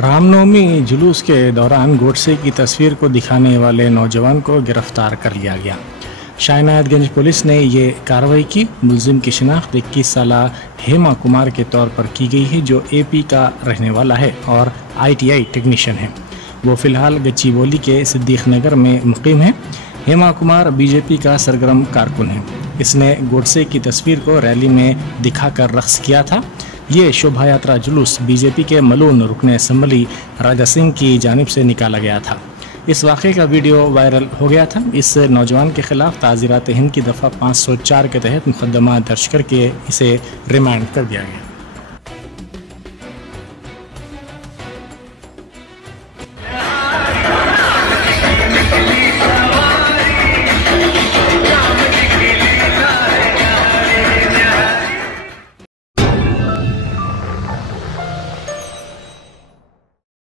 रामनवमी जुलूस के दौरान गोडसे की तस्वीर को दिखाने वाले नौजवान को गिरफ्तार कर लिया गया। शाहनायातगंज पुलिस ने ये कार्रवाई की। मुलजिम की शिनाख्त 21 साला हेमा कुमार के तौर पर की गई है, जो एपी का रहने वाला है और ITI टेक्नीशियन है। वो फिलहाल गच्चीबोली के सिद्दीक नगर में मुकीम है। हेमा कुमार BJP का सरगर्म कारकुन है। इसने गोडसे की तस्वीर को रैली में दिखाकर रक्स किया था। ये शोभा यात्रा जुलूस BJP के मलून रुकने असम्बली राजा सिंह की जानिब से निकाला गया था। इस वाक़े का वीडियो वायरल हो गया था। इस नौजवान के खिलाफ ताज़ीरात हिंद की दफ़ा 504 के तहत मुकदमा दर्ज करके इसे रिमांड कर दिया गया।